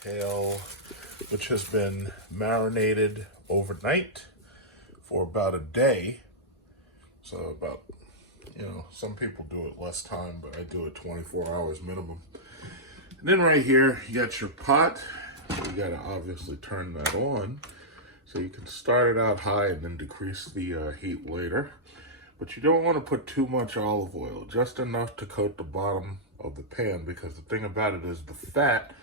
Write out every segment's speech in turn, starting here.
oxtail, which has been marinated overnight for about a day. So about, some people do it less time, but I do it 24 hours minimum. And then right here, you got your pot. You got to obviously turn that on. So you can start it out high and then decrease the heat later. But you don't want to put too much olive oil, just enough to coat the bottom of the pan, because the thing about it is the fat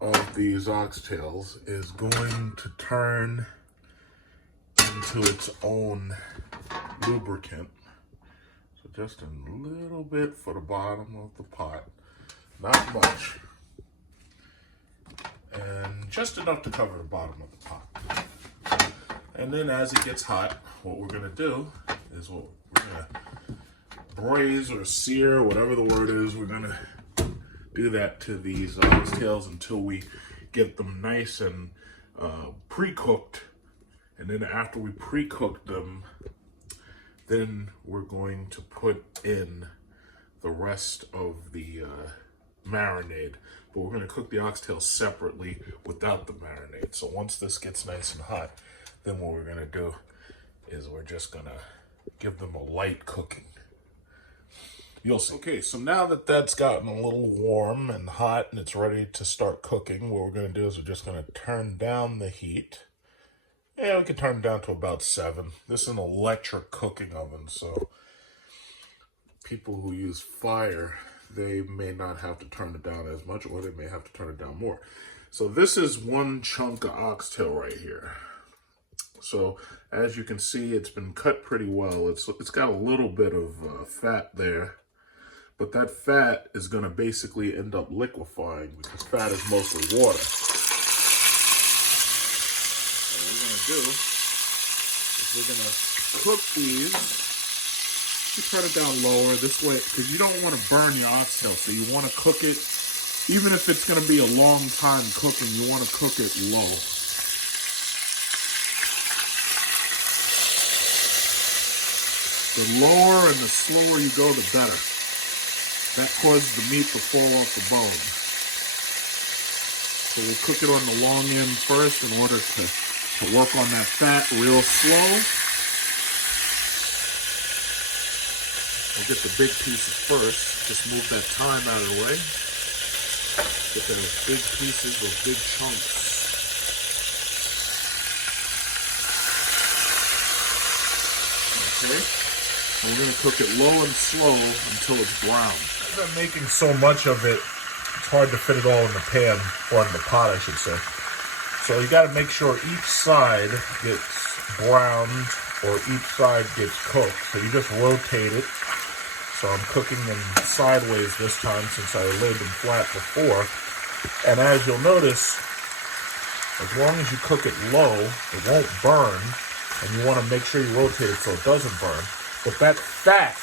of these oxtails is going to turn into its own lubricant. So just a little bit for the bottom of the pot, not much. And just enough to cover the bottom of the pot. And then as it gets hot, what we're gonna do is we're gonna braise or sear, whatever the word is, we're gonna do that to these oxtails until we get them nice and pre-cooked. And then after we pre-cook them, then we're going to put in the rest of the marinade. But we're gonna cook the oxtail separately without the marinade. So once this gets nice and hot, then what we're gonna do is we're just gonna give them a light cooking. You'll see. Okay, so now that that's gotten a little warm and hot and it's ready to start cooking, what we're gonna do is we're just gonna turn down the heat. Yeah, we can turn it down to about 7. This is an electric cooking oven, so people who use fire, they may not have to turn it down as much, or they may have to turn it down more. So this is one chunk of oxtail right here. So as you can see, it's been cut pretty well. It's got a little bit of fat there, but that fat is going to basically end up liquefying, because fat is mostly water. So what we're going to do is we're going to cook these. You turn it down lower this way, because you don't want to burn your oxtail. So you want to cook it, even if it's going to be a long time cooking, you want to cook it low. The lower and the slower you go, the better. That causes the meat to fall off the bone. So we'll cook it on the long end first in order to work on that fat real slow. We'll get the big pieces first. Just move that thyme out of the way. Get those big pieces, those big chunks. Okay. And we're going to cook it low and slow until it's brown. Because I'm making so much of it, it's hard to fit it all in the pan, or in the pot, I should say. So you got to make sure each side gets browned, or each side gets cooked. So you just rotate it. So I'm cooking them sideways this time, since I laid them flat before. And as you'll notice, as long as you cook it low, it won't burn. And you want to make sure you rotate it so it doesn't burn. But that fat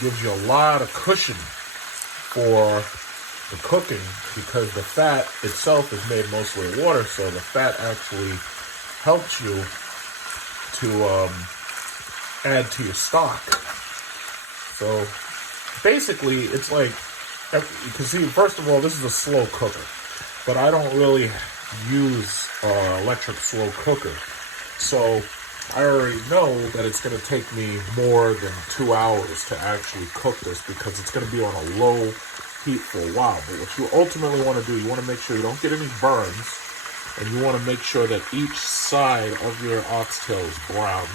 gives you a lot of cushion for the cooking, because the fat itself is made mostly of water, so the fat actually helps you to add to your stock. So basically, it's like, you can see, first of all, this is a slow cooker, but I don't really use electric slow cooker. So I already know that it's going to take me more than 2 hours to actually cook this, because it's going to be on a low heat for a while. But what you ultimately want to do, you want to make sure you don't get any burns, and you want to make sure that each side of your oxtail is brown.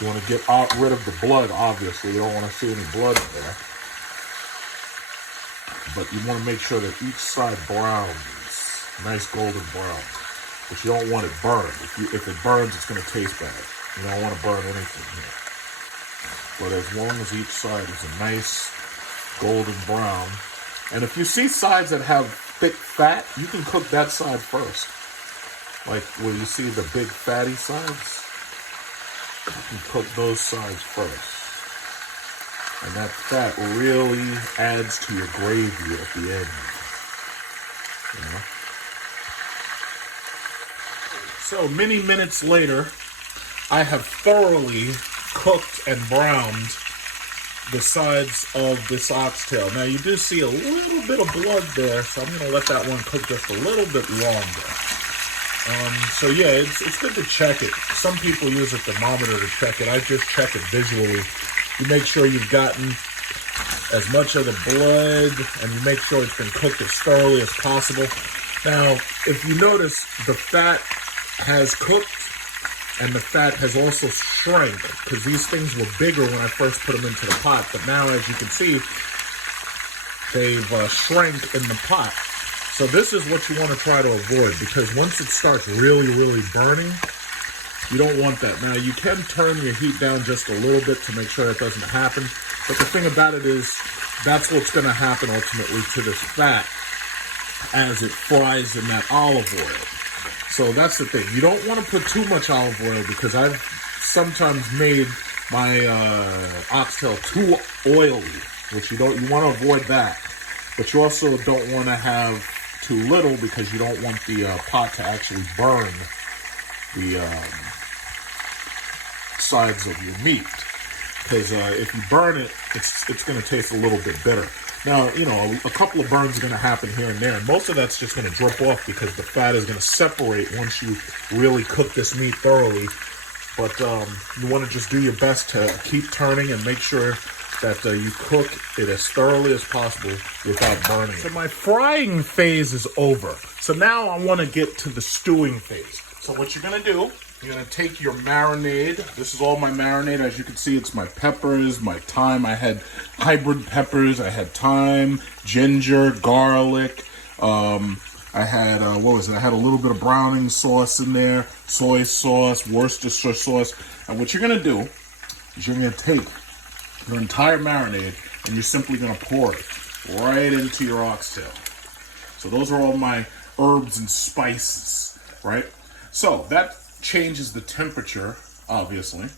You want to get rid of the blood, obviously. You don't want to see any blood in there. But you want to make sure that each side browns, nice golden brown. But you don't want it burned. If it burns, it's going to taste bad. You don't want to burn anything here. But as long as each side is a nice golden brown. And if you see sides that have thick fat, you can cook that side first. Like where you see the big fatty sides, you can cook those sides first. And that fat really adds to your gravy at the end. You know? So many minutes later, I have thoroughly cooked and browned the sides of this oxtail. Now you do see a little bit of blood there, so I'm going to let that one cook just a little bit longer. So yeah, it's good to check it. Some people use a thermometer to check it. I just check it visually. You make sure you've gotten as much of the blood, and you make sure it's been cooked as thoroughly as possible. Now, if you notice, the fat has cooked, and the fat has also shrank, because these things were bigger when I first put them into the pot, but now, as you can see, they've shrank in the pot. So this is what you want to try to avoid, because once it starts really, really burning, you don't want that. Now, you can turn your heat down just a little bit to make sure that doesn't happen, but the thing about it is, that's what's going to happen ultimately to this fat as it fries in that olive oil. So that's the thing. You don't want to put too much olive oil, because I've sometimes made my oxtail too oily, which you want to avoid that. But you also don't want to have too little, because you don't want the pot to actually burn the sides of your meat. Because if you burn it, it's going to taste a little bit bitter. Now, you know, a couple of burns are going to happen here and there, and most of that's just going to drip off, because the fat is going to separate once you really cook this meat thoroughly. But you want to just do your best to keep turning and make sure that you cook it as thoroughly as possible without burning. So my frying phase is over. So now I want to get to the stewing phase. So what you're going to do, you're going to take your marinade. This is all my marinade. As you can see, it's my peppers, my thyme. I had hybrid peppers. I had thyme, ginger, garlic. I had, what was it? I had a little bit of browning sauce in there, soy sauce, Worcestershire sauce. And what you're going to do is you're going to take your entire marinade and you're simply going to pour it right into your oxtail. So those are all my herbs and spices, right? So that changes the temperature, obviously.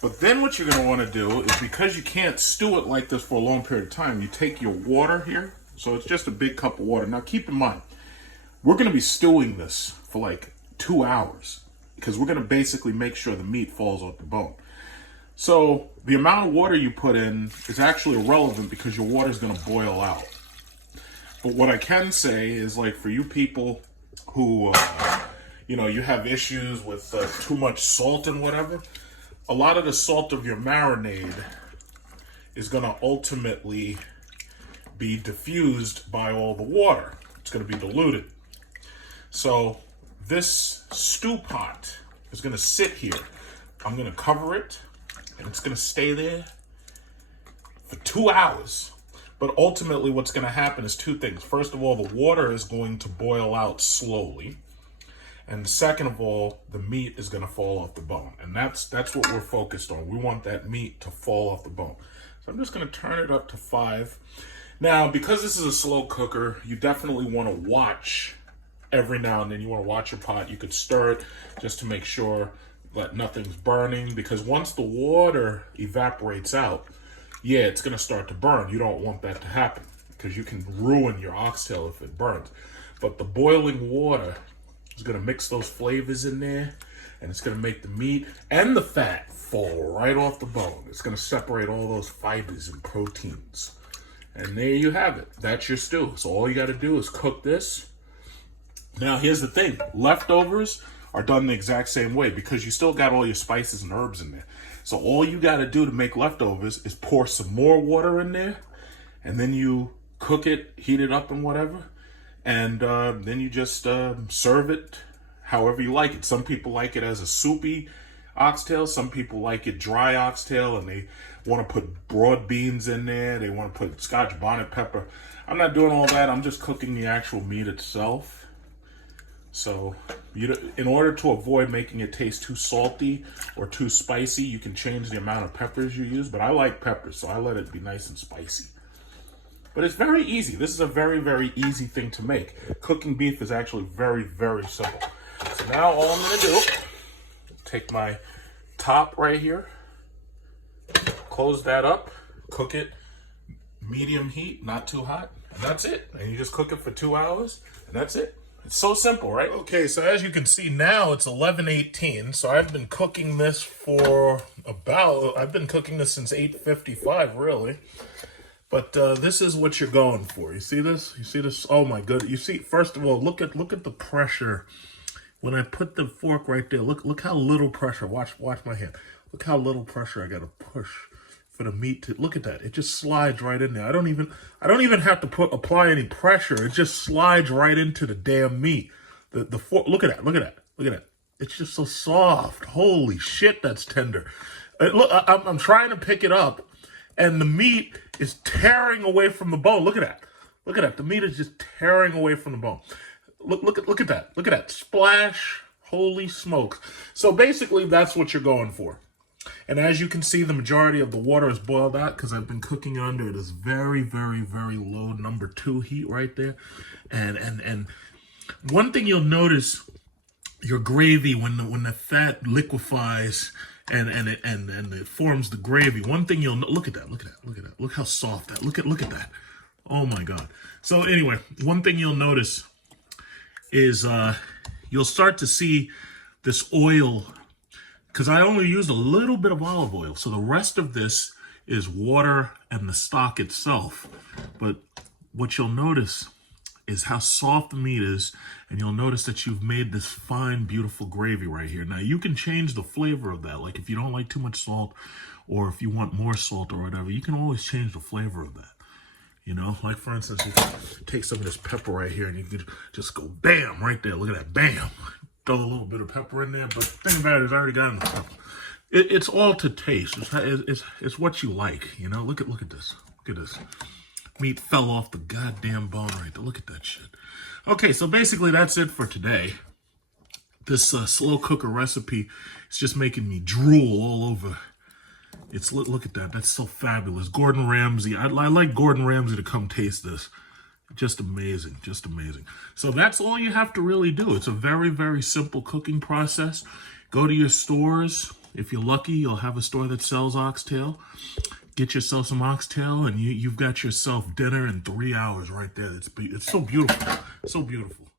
But then what you're going to want to do is, because you can't stew it like this for a long period of time, you take your water here. So it's just a big cup of water. Now keep in mind, we're going to be stewing this for like 2 hours, because we're going to basically make sure the meat falls off the bone. So the amount of water you put in is actually irrelevant, because your water is going to boil out. But what I can say is, like, for you people who, you know, you have issues with too much salt and whatever, a lot of the salt of your marinade is going to ultimately be diffused by all the water. It's going to be diluted. So this stew pot is going to sit here. I'm going to cover it, and it's going to stay there for 2 hours. But ultimately what's going to happen is two things. First of all, the water is going to boil out slowly. And second of all, the meat is going to fall off the bone. And that's what we're focused on. We want that meat to fall off the bone. So I'm just going to turn it up to 5. Now, because this is a slow cooker, you definitely want to watch every now and then. You want to watch your pot. You could stir it just to make sure that nothing's burning. Because once the water evaporates out, yeah, it's going to start to burn. You don't want that to happen, because you can ruin your oxtail if it burns. But the boiling water is going to mix those flavors in there, and it's going to make the meat and the fat fall right off the bone. It's going to separate all those fibers and proteins. And there you have it. That's your stew. So all you got to do is cook this. Now, here's the thing. Leftovers are done the exact same way, because you still got all your spices and herbs in there. So all you got to do to make leftovers is pour some more water in there, and then you cook it, heat it up and whatever. And then you just serve it however you like it. Some people like it as a soupy oxtail. Some people like it dry oxtail, and they want to put broad beans in there. They want to put Scotch bonnet pepper. I'm not doing all that. I'm just cooking the actual meat itself. So in order to avoid making it taste too salty or too spicy, you can change the amount of peppers you use. But I like peppers, so I let it be nice and spicy. But it's very easy. This is a very, very easy thing to make. Cooking beef is actually very, very simple. So now all I'm going to do, take my top right here, close that up, cook it medium heat, not too hot, and that's it. And you just cook it for 2 hours, and that's it. It's so simple, right? Okay, so as you can see now, it's 11:18. So I've been cooking this since 8:55, really. But this is what you're going for. You see this? You see this? Oh my goodness! You see, first of all, look at the pressure. When I put the fork right there, look how little pressure. Watch my hand. Look how little pressure I got to push for the meat to. Look at that. It just slides right in there. I don't even have to apply any pressure. It just slides right into the damn meat. The fork. Look at that. It's just so soft. Holy shit, that's tender. Look, I'm trying to pick it up, and the meat is tearing away from the bone. Look at that. The meat is just tearing away from the bone. Look at that. Look at that. Splash. Holy smokes. So basically, that's what you're going for. And as you can see, the majority of the water is boiled out because I've been cooking under this very, very, very low number 2 heat right there. And one thing you'll notice, your gravy, when the fat liquefies and it forms the gravy, one thing you'll look at that. Look how soft that. Look at that. Oh my God. So anyway, one thing you'll notice is you'll start to see this oil, because I only used a little bit of olive oil. So the rest of this is water and the stock itself. But what you'll notice is how soft the meat is, and you'll notice that you've made this fine, beautiful gravy right here. Now you can change the flavor of that. Like if you don't like too much salt, or if you want more salt or whatever, you can always change the flavor of that. You know, like for instance, you can take some of this pepper right here and you can just go bam right there. Look at that, bam. Throw a little bit of pepper in there, but the thing about it is I already got enough pepper. It's all to taste. It's what you like, you know. Look at this. Look at this. Meat fell off the goddamn bone right there. Look at that shit. Okay, so basically that's it for today. This slow cooker recipe is just making me drool all over. Look at that. That's so fabulous. Gordon Ramsay. I like Gordon Ramsay to come taste this. Just amazing. Just amazing. So that's all you have to really do. It's a very, very simple cooking process. Go to your stores. If you're lucky, you'll have a store that sells oxtail. Get yourself some oxtail, and you've got yourself dinner in 3 hours right there. It's so beautiful. So beautiful.